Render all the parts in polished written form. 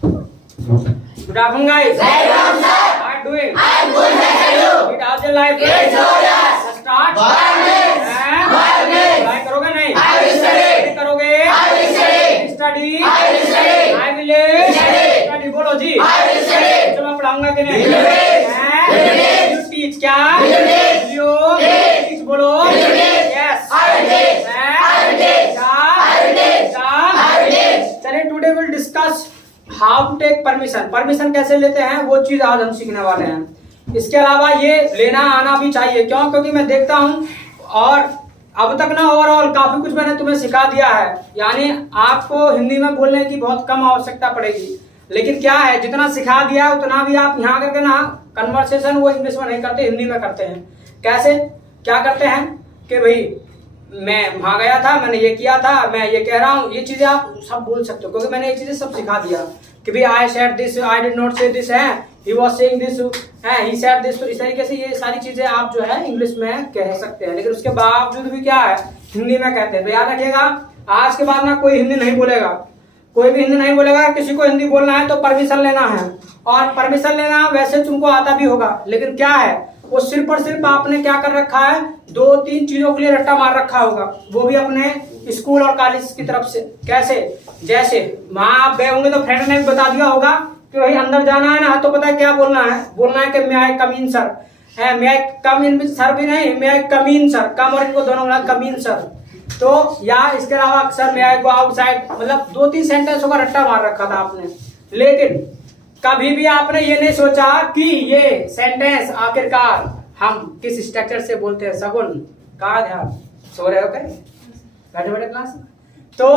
Good afternoon, guys. Welcome, sir. How are you doing? I'm good, thank you. How's your life? It's glorious. Start. पढ़ाई करोगे नहीं? I will study. करोगे? I will study. Study. I will study. I will study. Study बोलो जी. I will study. तो मैं पढ़ाऊंगा कि नहीं? You teach क्या? You teach बोलो. Yes. I will teach. I will teach. चलिए today we'll discuss how to take permission. Permission कैसे लेते हैं वो चीज आज हम सीखने वाले हैं। इसके अलावा ये लेना आना भी चाहिए, क्यों? क्योंकि मैं देखता हूँ और अब तक ना ओवरऑल काफी कुछ मैंने तुम्हें सिखा दिया है, यानी आपको हिंदी में बोलने की बहुत कम आवश्यकता पड़ेगी। लेकिन क्या है, जितना सिखा दिया है उतना भी आप यहाँ करके ना कन्वर्सेशन वो इंग्लिश में नहीं करते, हिंदी में करते हैं। कैसे क्या करते हैं कि भाई मैं वहां गया था, मैंने ये किया था, मैं ये कह रहा हूँ, ये चीजें आप सब बोल सकते हो क्योंकि मैंने ये चीजें सब सिखा दिया कि भाई I said this, I did not से दिस है, ही वाज सेइंग दिस है, ही सेड दिस। तो इस तरीके से ये सारी चीजें आप जो है इंग्लिश में कह सकते हैं, लेकिन उसके बावजूद भी क्या है हिंदी में कहते हैं। तो याद रखिएगा आज के बाद ना कोई हिंदी नहीं बोलेगा, कोई भी हिंदी नहीं बोलेगा। किसी को हिंदी बोलना है तो परमिशन लेना है, और परमिशन लेना वैसे तुमको आता भी होगा, लेकिन क्या है वो सिर्फ और सिर्फ आपने क्या कर रखा है, 2-3 चीजों के लिए रट्टा मार रखा होगा, वो भी अपने स्कूल और कॉलेज की तरफ से। कैसे? जैसे वहां आप गए होंगे तो फ्रेंड ने भी बता दिया होगा कि भाई अंदर जाना है ना, तो पता है क्या बोलना है? बोलना है कि मे आई कम इन सर, है मे आई कम इन सर भी नहीं, मे आई कम इन सर, कम और इनको दोनों कम इन सर। तो या इसके अलावा अक्सर मे आई गो आउटसाइड, मतलब 2-3 सेंटेंसों का रट्टा मार रखा था आपने। लेकिन कभी भी आपने ये नहीं सोचा कि ये सेंटेंस आखिरकार हम किस स्ट्रक्चर से बोलते हैं। सगुन कहाँ ध्यान, सो रहे हो क्या बैठे बैठे क्लास में? तो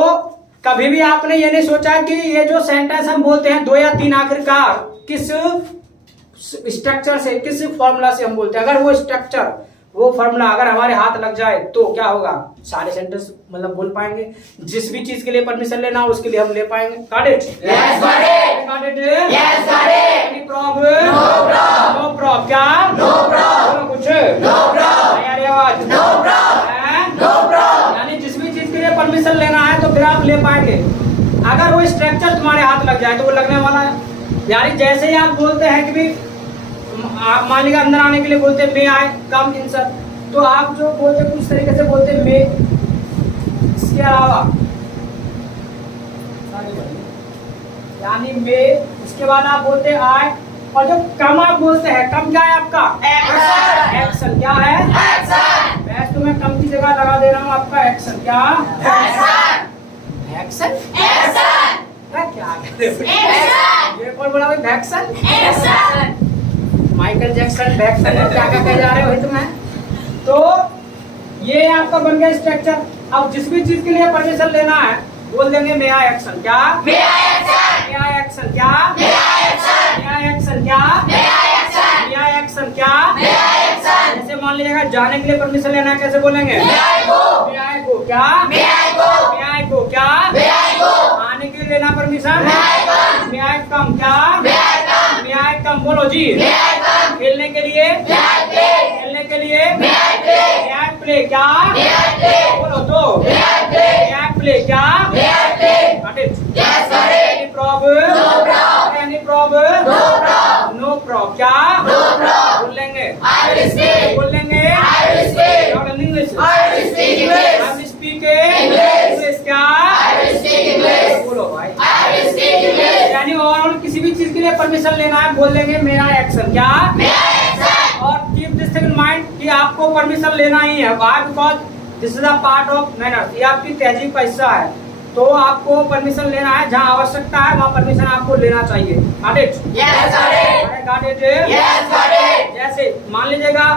कभी भी आपने ये नहीं सोचा कि ये जो सेंटेंस हम बोलते हैं 2 या 3 आखिरकार किस स्ट्रक्चर से, किस फॉर्मूला से हम बोलते हैं। अगर वो स्ट्रक्चर, वो फॉर्मूला अगर हमारे हाथ लग जाए तो क्या होगा, सारे सेंटेंस मतलब बोल पाएंगे। जिस भी चीज के लिए परमिशन लेना हो उसके लिए हम ले पाएंगे। Got it? Yes, got it. Got it? Yes, got it. Any problem? No problem. No problem. क्या? No problem. कुछ? No problem. नहीं आ रही आवाज? No problem. No problem. यानी जिस भी चीज के लिए परमिशन लेना है तो फिर आप ले पाएंगे। अगर वो स्ट्रक्चर तुम्हारे हाथ लग जाए तो वो लगने वाला है। यानी जैसे ही आप बोलते हैं कि भी आप मान लीजिए अंदर आने के लिए बोलते हैं मे आई कम इन सर, तो आप जो बोलते कुछ तरीके से बोलते मे। इसके अलावा यानी मे, इसके बाद आप बोलते आई, और जो कम आप बोलते हैं, कम क्या है आपका? एक्शन। एक्शन क्या है? एक्शन। मैं तुम्हें कम की जगह लगा दे रहा हूँ आपका एक्शन। क्या? एक्शन। एक्शन। एक्शन। क्या? ये कौन बोला भाई? एक्शन। एक्शन। माइकल जैक्सन बैक्सन क्या क्या कह जा रहे हो तुम्हें? तो ये आपका बन गया स्ट्रक्चर। अब जिस भी चीज के लिए परमिशन लेना है बोल देंगे मे आई एक्शन। क्या? मे आई एक्शन। मे आई एक्शन। क्या? मे आई एक्शन। मे आई एक्शन। क्या? मे आई एक्शन। मे आई एक्शन। क्या? मे आई एक्शन। जैसे मान लीजिएगा जाने के लिए परमिशन लेना है, कैसे बोलेंगे? मे आई गो। मे आई गो। क्या? मे आई गो। मे आई गो। क्या? मे आई गो। आने के लिए लेना परमिशन? मे आई कम। मे आई कम। क्या? मे आई कम। मे आई कम बोलो जी। मे आई कम। खेलने के लिए? May I play. खेलने के लिए? May I play. May I play. क्या? May I play. बोलो तो। May I play. May I play. क्या? May I play. Got it? Yes, got it. Any problem? No problem. Any problem? No problem. No problem. क्या? No problem. बोल लेंगे? I will speak. बोल लेंगे? I will speak. Not in English. I will speak English. I will speak English. English क्या? I will speak English. बोलो भाई. I will speak English. यानी overall किसी भी चीज के लिए परमिशन लेना है बोल लेंगे मेरा एक्शन। क्या? मेरा एक्शन। और keep this thing in mind कि आपको परमिशन लेना ही है। Why? Because this is a part of manners. ये आपकी तहजीब का हिस्सा है, तो आपको परमिशन लेना है। जहाँ आवश्यकता है वहाँ परमिशन आपको लेना चाहिए। Got it? Yes, got it. Got it? Yes, got it. जैसे मान लीजिएगा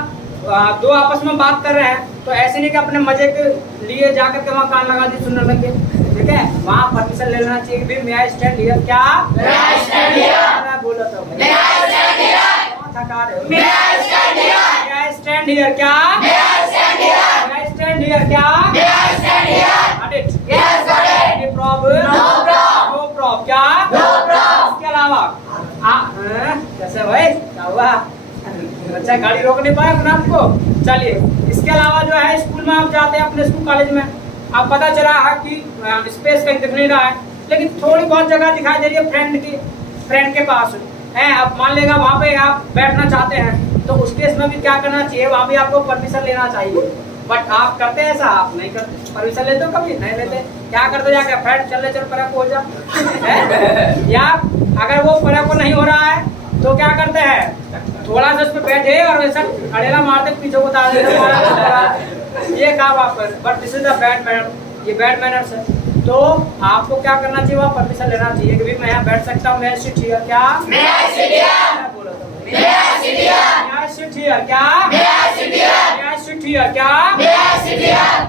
2 आपस में बात कर रहे हैं, तो ऐसे नहीं कि अपने मजे के लिए जाकर के वहाँ कान लगा दी सुनने लगे, ठीक है? वहाँ परमिशन ले लेना चाहिए कि मे आई स्टैंड हियर। क्या? May I stand here. बोलो तो मे आई स्टैंड हियर। थका रहे हो? May I stand here. May I stand here. क्या? May I stand here. May I stand here. क्या? May I stand here. Got it? Yes, got it. Any problem? No problem. No problem. क्या? No problem. इसके अलावा कैसे भाई क्या हुआ? अच्छा गाड़ी रोक नहीं पाया अपने आपको? चलिए इसके अलावा जो है स्कूल में आप जाते हैं, अपने स्कूल कॉलेज में आप पता चला है कि स्पेस कहीं दिख नहीं रहा है, लेकिन थोड़ी बहुत जगह दिखाई दे रही है फ्रेंड के पास है। अब मान लेगा वहाँ पे आप बैठना चाहते हैं तो उस केस में भी क्या करना चाहिए, वहाँ भी आपको परमिशन लेना चाहिए। बट आप करते हैं ऐसा? आप नहीं करते। परमिशन लेते हो कभी? नहीं लेते। क्या करते जाके फ्रेंड चल पर हो जा या अगर वो पर को नहीं हो रहा है तो क्या करते हैं, थोड़ा सा उस पर बैठे और वैसा अड़ेला मारते पीछे को उतार देते। ये काम आप कर, but this is the bad manner, ये बैड मैनर्स है। तो आपको क्या करना चाहिए, वहाँ परमिशन लेना चाहिए कि भाई मैं यहाँ बैठ सकता हूँ, मैं सिट हियर। क्या बोलो तो sit here क्या? May I sit here क्या?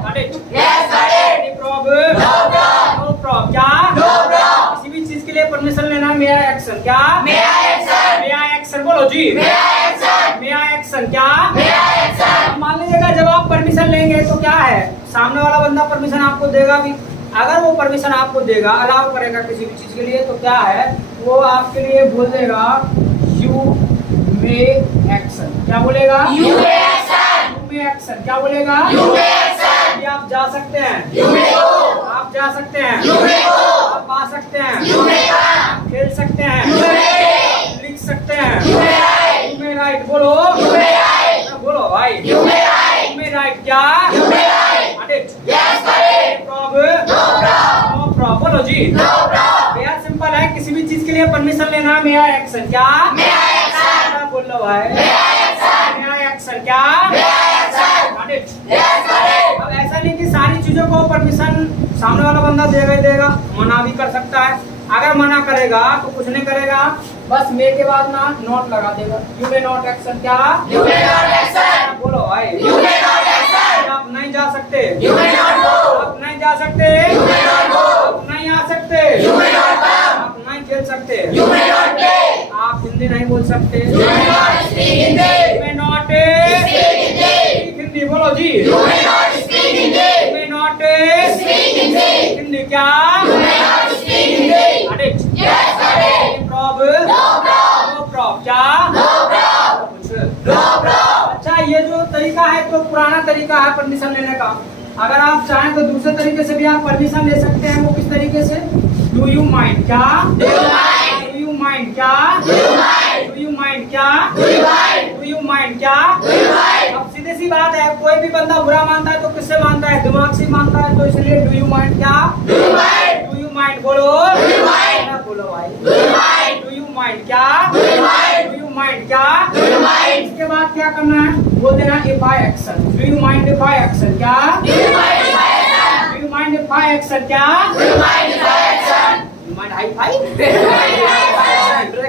Got it? Yes, got it. Any problem? No problem. No problem क्या? No problem. किसी भी चीज के लिए परमिशन लेना है, may I action क्या? May I action. May I action बोलो जी. May I action. May I action क्या? May I action. मान लीजिएगा जब आप परमिशन लेंगे तो क्या है, सामने वाला बंदा परमिशन आपको देगा भी। अगर वो परमिशन आपको देगा, अलाउ करेगा किसी भी चीज के लिए, तो क्या है वो आपके लिए बोल देगा यू मे एक्शन। क्या बोलेगा? You may action. You may action क्या बोलेगा? You may action. आप जा सकते हैं, यू मे गो। आप जा सकते हैं, यू मे गो। आप आ सकते हैं, यू मे कम। आप खेल सकते हैं, यू मे प्ले। लिख सकते हैं, you may write. You may write बोलो, यू मे राइट बोलो भाई, you may write. You may write क्या? You may write. Got it? Yes got it. Problem? No problem. No problem बोलो जी। No problem. बहुत सिंपल है, किसी भी चीज के लिए परमिशन लेना है, मेरा एक्शन क्या? मेरा एक्शन बोल लो भाई। मेरा एक्शन। मेरा एक्शन क्या? मेरा action. Got it? Yes got it. अब ऐसा नहीं कि सारी चीजों को परमिशन सामने वाला बंदा देगा ही देगा, मना भी कर सकता है। अगर मना करेगा तो कुछ नहीं करेगा, बस मे के बाद ना नॉट लगा देगा। यू मे नॉट एक्शन क्या? यू मे नॉट एक्शन बोलो भाई। You may not action. आप नहीं जा सकते, यू मे नॉट गो। आप नहीं जा सकते, यू मे नॉट गो। आप नहीं आ सकते, यू मे नॉट कम। आप नहीं खेल सकते, यू मे नॉट प्ले। आप हिंदी नहीं बोल सकते, you may not speak Hindi. You may not speak Hindi. Hindi बोलो जी। You may not speak Hindi. You may not speak Hindi. Hindi क्या? You may not speak Hindi. Got it? Yes got it. Problem? No problem. No problem क्या? No problem. No problem. अच्छा, ये जो तरीका है तो पुराना तरीका है परमिशन लेने का। अगर आप चाहें तो दूसरे तरीके से भी आप परमिशन ले सकते हैं। वो किस तरीके से? डू यू माइंड क्या? Do you mind. Do you mind क्या? Do you mind. Do you mind क्या? Do you mind. Do you mind क्या? Do you mind. अब सीधी सी बात है, कोई भी बंदा बुरा मानता है तो किससे मानता है? दिमाग से मानता है। तो इसलिए डू यू माइंड क्या? Do you mind. Do you mind बोलो। डू यू माइंड बोलो भाई। Do you mind. Do you mind क्या? Do you mind. Do you mind क्या? Do you mind. इसके बाद क्या करना है, बोल देना if I action. Do you mind if I action क्या? Do you mind if I action. Do you mind if I action क्या? Do you mind if I action. Do you mind hi fi?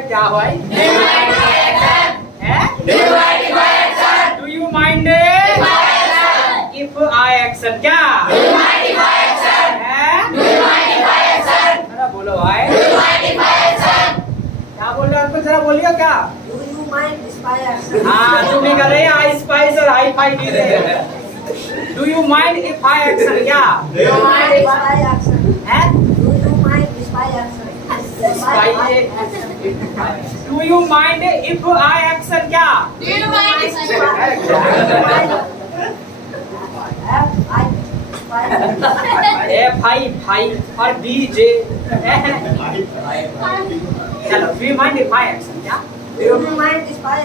क्या भाई? Do you mind if I action है? Do you mind if I action. Do you mind if I action क्या? Do you mind if I action है? Do you mind if I action. अरे बोलो भाई। Do you mind if I action क्या बोल रहे हो? आपको जरा बोलिए क्या? Do you mind if I action? हाँ, तुम भी कर रहे हैं आई स्पाइस और हाई फाई भी रहे हैं। Do you mind if I action क्या? Do you mind if I action? है? Do you mind if I action? Do you mind if I action क्या? Do you mind if F I फाई और B J. चलो, do you mind if I action क्या? Do you mind if I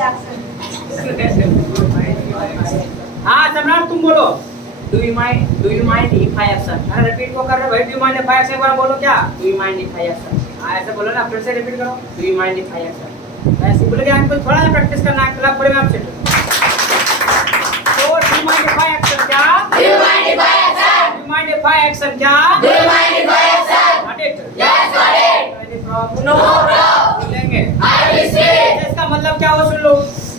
action? हाँ सम्राट तुम बोलो। Do you mind if I action? अरे रिपीट को कर रहे हो भाई। Do you mind if I action एक बार बोलो क्या? Do you mind if I action? हाँ ऐसे बोलो ना, फिर से रिपीट करो। Do you mind if I action? ऐसे बोलोगे, हमको थोड़ा सा प्रैक्टिस करना है, क्लब पूरे में आप सेट। तो do you mind if I action क्या? Do you mind if I action? Do you mind if I action क्या? Do you mind if I action? Got it? Yes, got it. Any problem? No problem. बोलेंगे। I will see. इसका मतलब क्या हो सुन लो।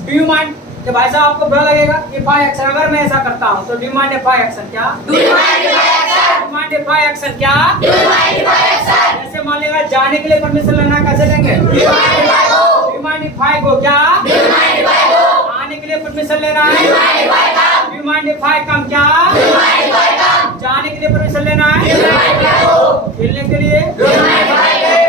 Do you mind कि भाई साहब आपको बुरा लगेगा इफ आई एक्शन, अगर मैं ऐसा करता हूँ तो do you mind if I action क्या? Do you mind if I action? Do you mind if I action क्या? Do you mind if I action? जैसे मान लेगा जाने के लिए परमिशन लेना, कैसे लेंगे? Do you mind if I go? Do you mind if I go क्या? Do you mind if I go? आने के लिए परमिशन लेना Do है। you mind if I come? Do you mind if I come क्या? Do you mind if I come? जाने के लिए परमिशन लेना Do है। you mind if I go? खेलने के लिए Do you mind if I play?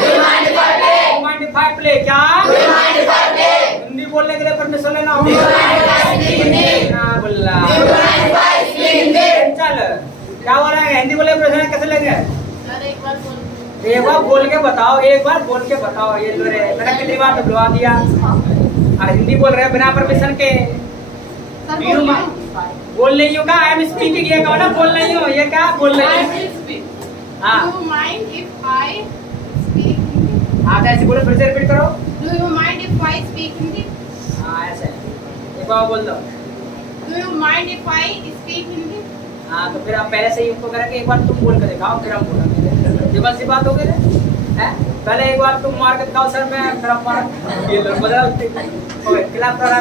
Do you mind if I play? Do you mind if I play क्या? Do you mind if I play? Hindi बोलने के लिए permission लेना Do you mind if I speak Hindi? ना बोला। Do you mind if I speak Hindi? चल क्या हो रहा है, हिंदी बोले परमिशन कैसे लेंगे? सर एक बार बोल एक बार बोल के बताओ, एक बार बोल के बताओ। ये लो रे, मैंने कितनी बार तो बुलवा दिया और हिंदी बोल रहे हो बिना परमिशन के। Sir Do you mind? बोल नहीं हो क्या? आई एम स्पीकिंग, ये कहो ना बोल नहीं हो, ये क्या बोल I नहीं will हो? speak. हाँ Do you mind if I speak Hindi? हाँ, तो ऐसे बोलो, फिर से रिपीट करो। Do you mind if I speak Hindi? हाँ ऐसे एक बार बोल दो। Do you mind if I speak Hindi? हाँ तो फिर आप पहले से ही उनको करके एक बार तुम बोल के दिखाओ, फिर हम बोलेंगे। ये बस सी बात हो गई है? पहले एक बार तुम मार के दिखाओ सर में, फिर हम मार ये लो बदल। ओके क्लैप करो।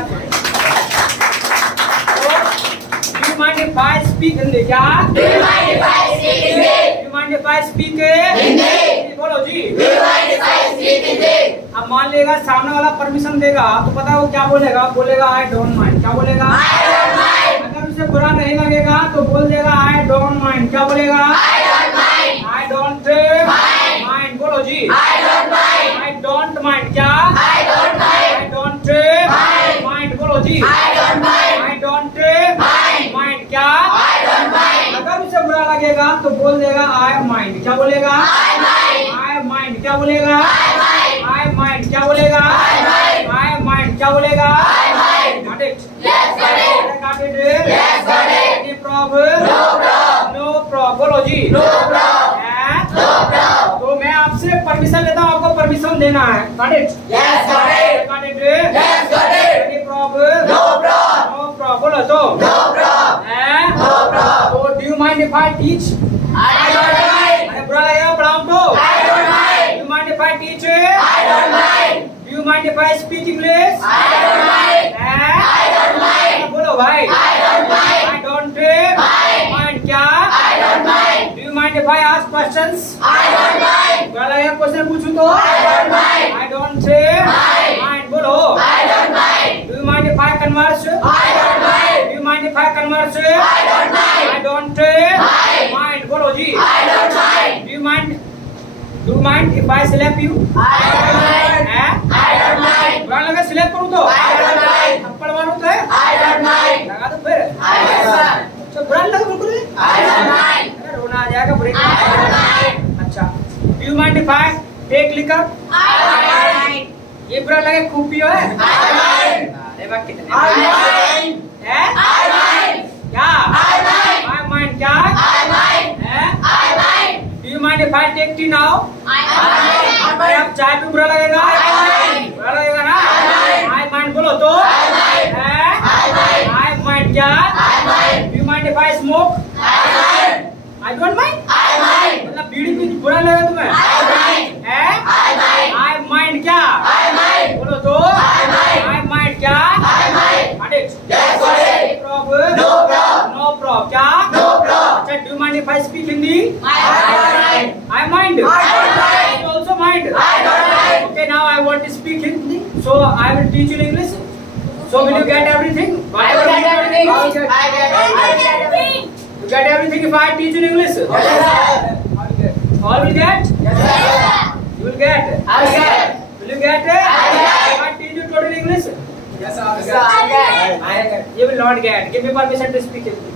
Do you mind if I speak Hindi? क्या? Do you mind if I speak Hindi? Do you mind if I speak Hindi? बोलो जी। Do you mind if I speak Hindi? अब मान लेगा सामने वाला परमिशन देगा तो पता है वो क्या बोलेगा? बोलेगा आई डोंट माइंड। क्या बोलेगा? I don't mind. अगर उसे बुरा नहीं लगेगा तो बोल देगा आई डोंट माइंड। क्या बोलेगा? I don't mind. I don't Mind. Mind. बोलो जी। I don't mind. I don't mind. क्या? I don't mind. I don't Mind. Mind. बोलो जी। I don't mind. I don't Mind. Mind. क्या? I don't mind. अगर उसे बुरा लगेगा तो बोल देगा आई माइंड। क्या बोलेगा? I mind. I mind. क्या बोलेगा? I mind. I mind. क्या बोलेगा? I mind. I mind. क्या बोलेगा? I mind. Got it? Yes, got it. Got it? Yes, got it. Any problem? No problem. No problem. बोलो जी। No problem. हैं? No problem. तो मैं आपसे परमिशन लेता हूँ, आपको परमिशन देना है। Got it? Yes, got it. Got it? Yes, got it. Any problem? No problem. No problem. बोलो तो। No problem. हैं? No problem. तो do you mind if I teach? I don't mind. अरे बुरा लगेगा पढ़ाऊँ तो? I don't Do mind. you mind if I teach? I don't mind. Do you mind if I speak English? I don't mind. हैं? I don't mind. बोलो भाई। I don't mind. I don't Mind. mind। क्या? I don't mind. Do you mind if I ask questions? I don't mind. बुरा लगेगा question पूछूं तो? I don't mind. I don't Mind. mind। बोलो। I don't mind. Do you mind if I converse? I don't mind. Do you mind if I converse? I don't mind. I don't Mind. mind। बोलो जी। I don't mind. Do you mind? Do you mind if I slap you? I don't mind. हैं? I don't mind. बुरा लगे slab करूं तो? I don't mind. थप्पड़ मारूं तो है? I don't mind. लगा दो फिर। Yes, sir. अच्छा बुरा लगा बिल्कुल भी? I don't mind. अरे रोना आ जाएगा ब्रेक। I don't mind. अच्छा। Do you mind if I take liquor? I don't mind. ये बुरा लगे खूब पियो है? I don't mind. अरे वाह कितने I mind. हैं? I mind. क्या? I mind. I mind क्या? I mind. हैं? I mind. Do you mind if I take tea now? I mind. अरे आप चाय पे बुरा लगेगा? I mind. बुरा लगेगा ना? I mind. I mind बोलो तो? I mind. हैं? I mind. I mind क्या? I mind. Do you mind if I smoke? I mind. I don't mind? I mind. मतलब बीड़ी पी बुरा लगेगा तुम्हें? I mind. हैं? I mind. I mind क्या? I mind. बोलो तो? I mind. I mind क्या? I mind. Got it? Yes, got it. No problem? No problem. No problem क्या? No problem. अच्छा, do you mind if I speak Hindi? I don't mind. I mind. I don't mind. You also mind. I don't mind. Okay, now I want to speak Hindi, so I will teach you English. So will you get everything? I will get everything. You will get- I get everything. You get everything if I teach you English. Yes, sir. All will get? Yes, sir. You will get? I will get. Will you get? I will get. If I teach you total English? Yes, sir. I get. I get. You will not get. Give me permission to speak Hindi.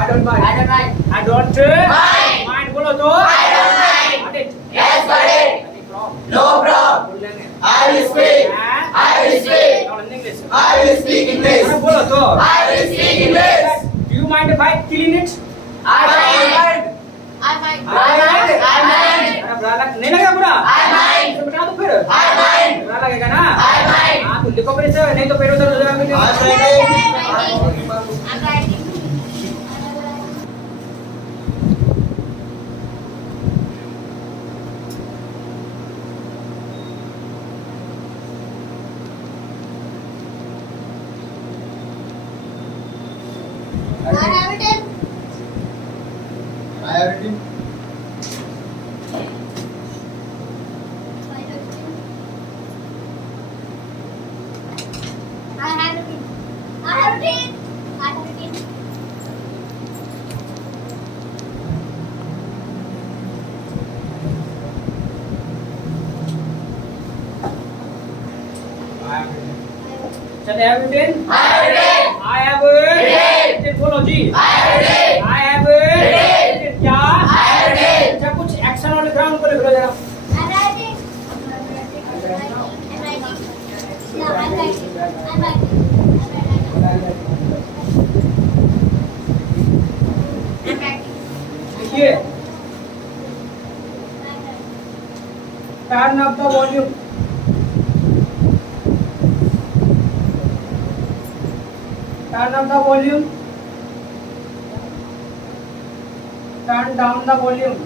I don't mind. I don't mind. I don't Mind. mind बोलो तो? I don't mind. Got it? Yes, got it. Any problem? No problem. बोल लेंगे। I will speak. हैं? I will speak. Now in English. I will speak English. अरे बोलो तो? I will speak English. Do you mind if I clean it? I mind. I mind. I mind. I mind. अरे बुरा नहीं लगेगा बुरा? I mind. तो बता दो फिर। I mind. बुरा लगेगा ना? I mind. हाँ तो लिखो फिर इसे, नहीं तो फिर उधर हो जाएगा। I'm writing. I have it. I have written. I have it. I have it. I have it. चल have you written? I have written. I have written. Written. बोलो जी। I have written. I have written क्या? I have written. अच्छा कुछ action और लिख रहा हूँ, उनको लिख लो जरा। I'm writing. I'm writing. देखिए, turn up the volume. Turn up the volume. Turn down the volume.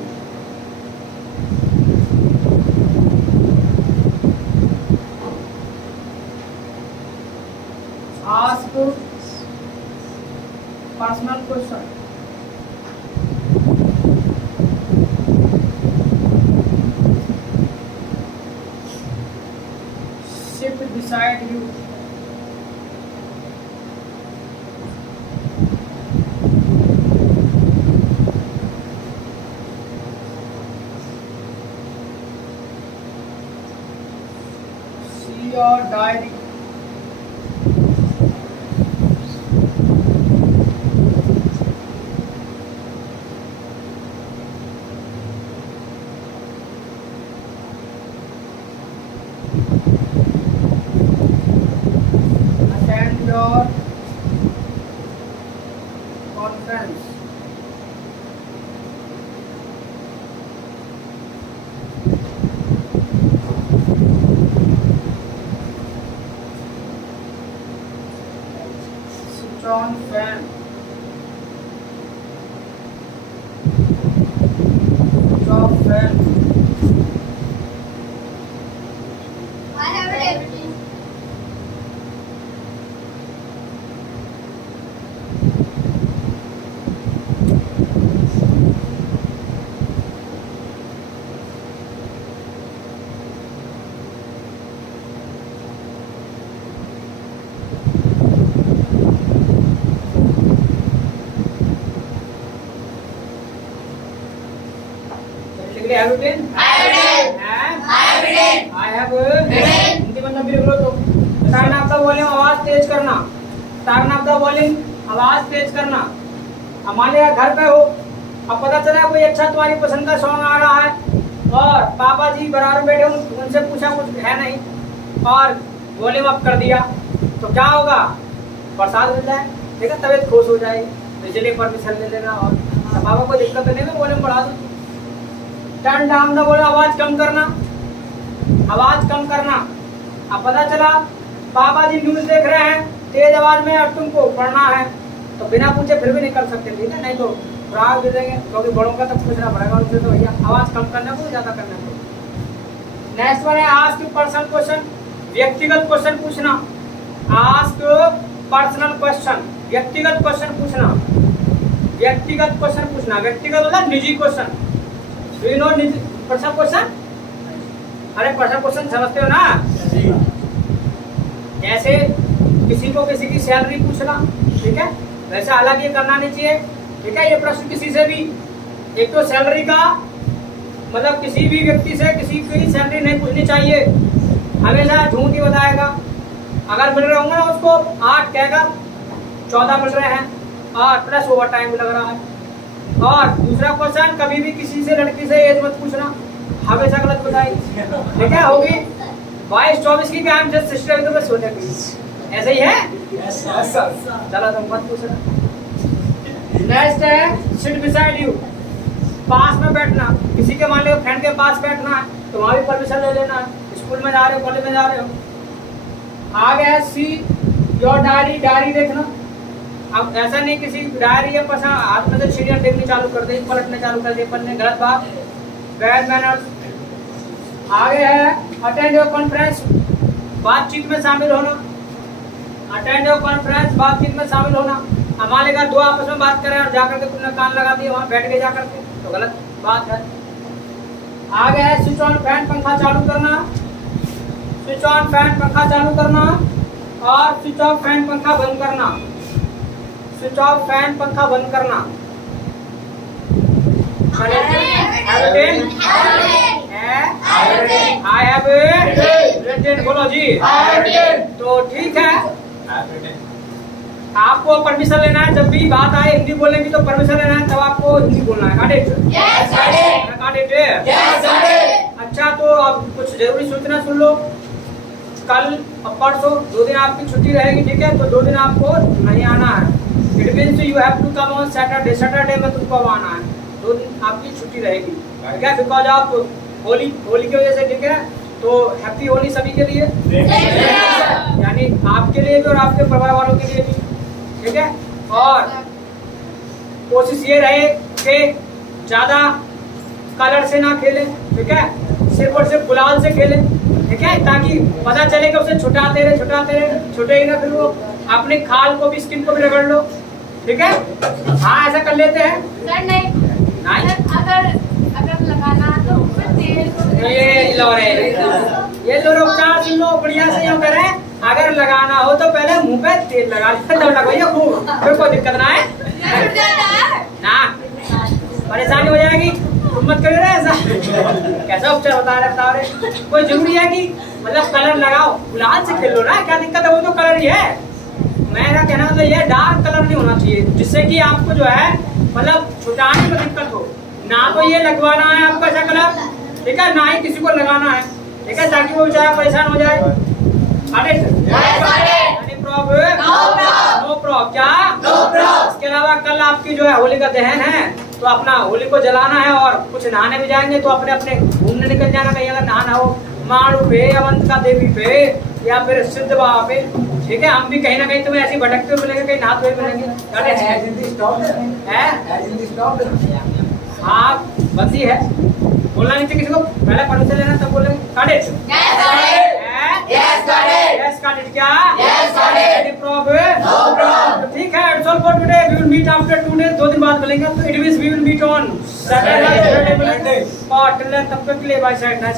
Ask personal question. Sit beside you. See your diary. Attend your conference. Switch on fan. Switch off fan. I have everything. Basically, have you been? I have written. I I have written. have Written. Hindi मतलब भी लिख लो तो turn up the volume, आवाज तेज करना। Turn up the volume, आवाज तेज करना। अब मान लिया घर पे हो, अब पता चला कोई अच्छा तुम्हारी पसंद का सॉन्ग आ रहा है और पापा जी बराबर बैठे उनसे पूछा कुछ है नहीं और वॉल्यूम अप कर दिया तो क्या होगा? प्रसाद मिल जाए, ठीक है, तबीयत खुश हो जाएगी। तो इसलिए परमिशन ले लेना और पापा को दिक्कत नहीं है, वॉल्यूम बढ़ा दो। टर्न डाउन द वॉल्यूम, आवाज कम करना। आवाज कम करना। अब पता चला पापा जी न्यूज देख रहे हैं तेज आवाज में और तुमको पढ़ना है तो बिना पूछे फिर भी नहीं कर सकते, ठीक है, नहीं तो राग दे देंगे क्योंकि बड़ों का तो पूछना पड़ेगा उनसे। तो भैया आवाज कम करना को ज्यादा करना को। नेक्स्ट वन है आस्क पर्सनल क्वेश्चन, व्यक्तिगत क्वेश्चन पूछना। आस्क पर्सनल क्वेश्चन, व्यक्तिगत क्वेश्चन पूछना। व्यक्तिगत क्वेश्चन पूछना, व्यक्तिगत मतलब निजी क्वेश्चन। डू यू नो निजी पर्सनल क्वेश्चन? अरे पर्सनल क्वेश्चन समझते हो ना? जैसे किसी को किसी की सैलरी पूछना, ठीक है, वैसे हालांकि ये करना नहीं चाहिए, ठीक है। ये प्रश्न किसी से भी, एक तो सैलरी का मतलब किसी भी व्यक्ति से किसी की सैलरी नहीं पूछनी चाहिए, हमेशा झूठ ही बताएगा। अगर मिल रहे होंगे ना उसको 8 कहेगा 14 मिल रहे हैं और प्लस ओवर टाइम लग रहा है। और दूसरा क्वेश्चन, कभी भी किसी से लड़की से एज मत पूछना, हमेशा गलत बताई, ठीक है। होगी 22-24 की क्या हम जस्ट सिस्टर तो बस होने की ऐसे ही है। चलो तुम मत पूछना। नेक्स्ट है सिट बिसाइड यू, पास में बैठना। किसी के मान लो फ्रेंड के पास बैठना है तो वहाँ भी परमिशन ले लेना। स्कूल में जा रहे हो, कॉलेज में जा रहे हो। आगे है सी योर डायरी, डायरी देखना। अब ऐसा नहीं किसी डायरी या पसा हाथ में से सीरियल देखनी चालू कर दे, पलटने चालू कर दे, पढ़ने, गलत बात, बैड मैनर्स। आगे है अटेंड योर कॉन्फ्रेंस, बातचीत में शामिल होना। अटेंड योर कॉन्फ्रेंस, बातचीत में शामिल होना। हमारे का दो आपस में बात करें और जाकर के तुमने कान लगा दिए वहाँ बैठ के जाकर के, तो गलत बात है। आगे है स्विच ऑन फैन, पंखा चालू करना। स्विच ऑन फैन, पंखा चालू करना और स्विच ऑफ फैन, पंखा बंद करना। स्विच ऑफ फैन, पंखा बंद करना। आई हैव रिटन, बोलो जी। तो ठीक है, आपको परमिशन लेना है। जब भी बात आए हिंदी बोलने की तो परमिशन लेना है, तब आपको हिंदी बोलना है। Got it? Got it? अच्छा, तो अब कुछ जरूरी सूचना सुन लो। कल और परसों 2 दिन आपकी छुट्टी रहेगी, ठीक है। तो 2 दिन आपको नहीं आना है। It means you have to come on Saturday, Saturday में तुमको आना है। 2 दिन आपकी छुट्टी रहेगी, ठीक है, बिकॉज आप होली की वजह से, ठीक है। तो हैप्पी होली सभी के लिए, यानी आपके लिए भी और आपके परिवार वालों के लिए भी, ठीक है। और कोशिश ये रहे कि ज्यादा कलर से ना खेले, ठीक है, सिर्फ और सिर्फ गुलाल से खेले, ठीक है, ताकि पता चले कि उसे छुटाते रहे, छुटे ही ना, फिर वो अपने खाल को भी, स्किन को भी रगड़ लो, ठीक है। हाँ, ऐसा कर लेते हैं। सर नहीं, अगर लगाना तो उसमें तेल को ये लो उपचार सुन लो, बढ़िया से यूँ करें। अगर लगाना हो तो पहले मुंह पे तेल लगा लिया, तब लगवाइए खूब, फिर कोई दिक्कत ना है ना, परेशानी हो जाएगी। तुम मत करिए ना ऐसा। कैसा उपचार बता रहे। कोई जरूरी है कि मतलब कलर लगाओ, गुलाल से खेलो ना, क्या दिक्कत है, वो तो कलर ही है। मेरा कहना मतलब ये डार्क कलर नहीं होना चाहिए, जिससे कि आपको जो है मतलब छुटाने में दिक्कत हो ना। तो ये लगवाना है आपको ऐसा कलर, ठीक है, ना ही किसी को लगाना है, ठीक है, ताकि वो बेचारा परेशान हो जाए। नो प्रॉब्लम क्या? इसके अलावा कल आपकी जो है होली का दहन है, तो अपना होली को जलाना है और कुछ नहाने भी जाएंगे, तो अपने अपने घूमने निकल जाना कहीं, अगर नहाना हो मारू पे, अवंतिका देवी पे, या फिर सिद्ध बाबा पे, ठीक है। हम भी कहीं ना कहीं तुम्हें ऐसे भटकते हुए मिलेंगे, कहीं नहाते हुए मिलेंगे। हाँ, बंदी है, बोलना नहीं चाहिए किसी को, पहले परमिशन लेना तब बोलेंगे। ठीक है, it's all for today, we will meet after 2 days, 2 दिन बाद मिलेंगे। तो it means we will meet on Saturday, और टिल देन तब तक के लिए बाय साइड, नाइस।